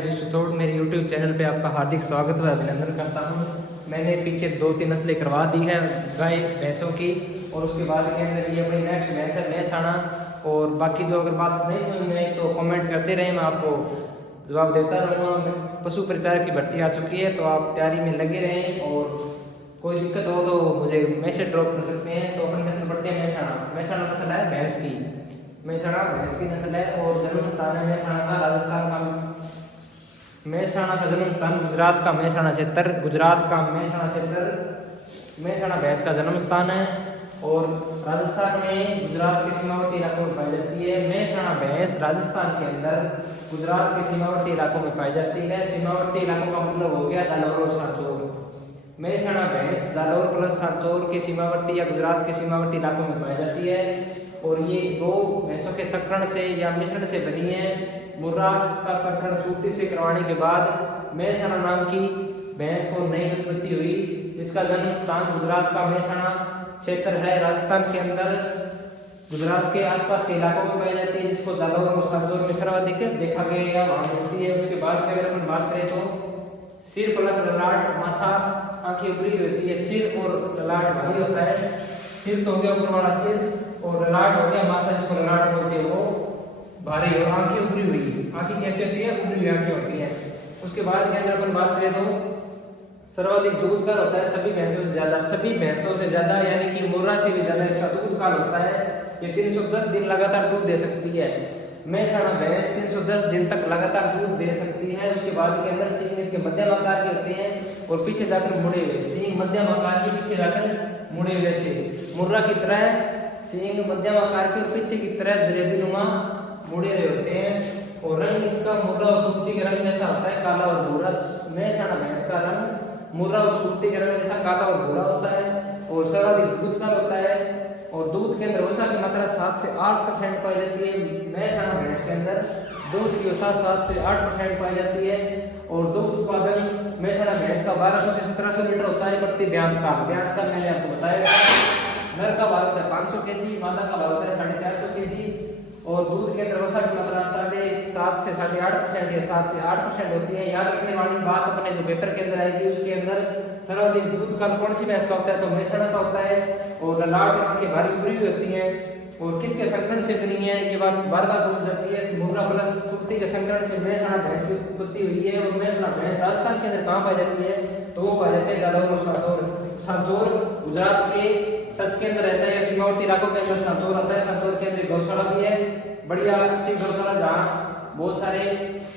हरीश राठौड़। मेरे YouTube channel पे आपका हार्दिक स्वागत व अभिनंदन करता हूँ। मैंने पीछे 2-3 नस्लें करवा दी है गाय भैंसों की, और उसके बाद के अंदर ये अपनी नेक्स्ट भैंस है मेहसाणा। और बाकी जो अगर बात नहीं समझ में आई तो कमेंट करते रहें, मैं आपको जवाब देता रहूँगा। पशु प्रचार की भर्ती आ चुकी है तो आप तैयारी में लगे रहें, और कोई दिक्कत हो तो मुझे मैसेज ड्रॉप कर सकते हैं। तो अपन नस्ल पढ़ते हैं मेहसाणा। मेहसाणा नस्ल है भैंस की, मेहसाणा भैंस की नस्ल है और जन्म स्थान है मेहसाणा का, राजस्थान का। मेहसाणा का जन्म स्थान गुजरात का मेहसाणा क्षेत्र, गुजरात का मेहसाणा क्षेत्र मेहसाणा भैंस का जन्म स्थान है। और राजस्थान में गुजरात के सीमावर्ती इलाकों में पाई जाती है। मेहसाणा भैंस राजस्थान के अंदर गुजरात के सीमावर्ती इलाकों में पाई जाती है। सीमावर्ती इलाकों का मतलब हो गया जालौर और सांचौर। मेहसाणा भैंस जालौर प्लस सांचौर के सीमावर्ती या गुजरात के सीमावर्ती इलाकों में पाई जाती है। और ये दो भैंसों के संकरण से या मिश्रण से बनी है। मुर्रा का संकरण सूती से करवाने के बाद मेहसाणा नाम की भैंस को नई उत्पत्ति हुई, जिसका जन्म स्थान गुजरात का मेहसाणा क्षेत्र है, राजस्थान के अंदर गुजरात के आसपास के इलाकों में पाई जाती है, जिसको जालौर और सांचौर में सर्वाधिक देखा गया या वहां मिलती है। उसके बाद से अगर अपन बात करें तो सिर प्लस ललाट, माथा, आंखें ऊपरी होती है। सिर और ललाट भारी होता है। सिर तो हो गया ऊपर वाला सिर, और ललाट हो गया माथा, जिसको ललाट बोलते हैं, वो भारी, और आंखें ऊपरी हुई। आंखें कैसी होती है? ऊपरी हुई आंखें होती है। उसके बाद के अंदर अपन बात करें तो सर्वाधिक दूध काल होता है सभी भैंसों से ज्यादा, सभी भैंसों से ज्यादा, यानी कि मुर्रा से भी ज्यादा इसका दूध काल होता है। ये 310 दिन लगातार दूध दे सकती है। मेहसाणा भैंस 310 दिन तक लगातार दूध दे सकती है। उसके बाद के अंदर सींग इसके मध्यम आकार के होते हैं और पीछे जाकर मुड़े हुए। सींग मध्यम आकार के, पीछे जाकर मुड़े हुए से मुर्रा की तरह सींग मध्यम आकार के और पीछे की तरह जलेबी नुमा मुड़े हुए होते हैं। और रंग इसका मुर्रा और सूती के रंग जैसा होता है, काला और भूरा। मेहसाणा भैंस का रंग मुर्रा और सूती के रंग जैसा काला और भूरा होता है, और सर्वाधिक दूध काल होता है। और दूध के अंदर वसा की मात्रा 7 से 8% पाई जाती है। मेहसाणा भैंस के अंदर दूध की वसा 7 से 8% पाई जाती है। और दूध उत्पादन मेहसाणा भैंस का 1200 से 1700 लीटर होता है प्रति ब्यात काल। ब्यात काल मैंने आपको बताया। नर का भार होता है 500 kg, मादा का भार होता है 450 kg। और दूध के अंदर वसा की मात्रा 7.5 से 8.5% या 7 से 8% होती है। याद रखने वाली बात अपने जो पेपर के अंदर आएगी, उसके अंदर सर्वाधिक दूध काल कौन सी भैंस का होता है? तो मेहसाणा का होता है। और ललाट के भारी ऊपरी होती है। और किसके संकरण से बनी है, ये बात बार बार पूछ जाती है। मुर्रा प्लस सूती के संकरण से मेहसाणा भैंस की उत्पत्ति हुई है। और मेहसाणा भैंस राजस्थान के अंदर कहाँ पाई जाती है? तो वो पाई जाती है जालौर और सांचौर। सांचौर गुजरात के टच के अंदर रहता है या सीमावर्ती इलाकों के अंदर सांचौर आता है। सांचौर के अंदर गौशाला भी है, बढ़िया अच्छी गौशाला, जहाँ बहुत सारे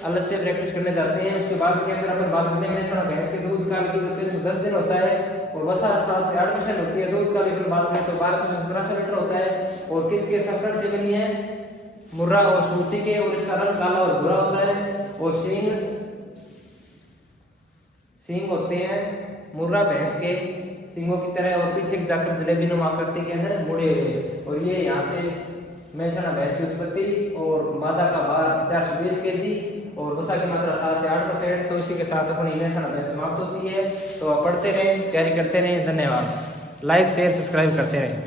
अलग से प्रैक्टिस करने जाते हैं। उसके बाद के अंदर अपन बात करते हैं मेहसाणा भैंस के दूध काल की, जो 310 दिन होता है और वसा 7 से 8% होती है। दूध काल की बात करें तो 1200 से 1700 लीटर होता है। और किसके संकरण से बनी है? मुर्रा और सूती के, और इसका रंग काला और भूरा होता है। और सींग होते हैं मुर्रा भैंस के सींगों की तरह, और पीछे जाकर जलेबी नुमा आकृति के अंदर मुड़े हुए। और ये यहाँ से मेहसाणा भैंस की उत्पत्ति। और मादा का भार 420 kg और वसा की मात्रा 7 से 8%। तो इसी के साथ अपनी मेहसाणा भैंस समाप्त होती है। तो आप पढ़ते रहें, तैयारी करते रहें। धन्यवाद। लाइक शेयर सब्सक्राइब करते रहें।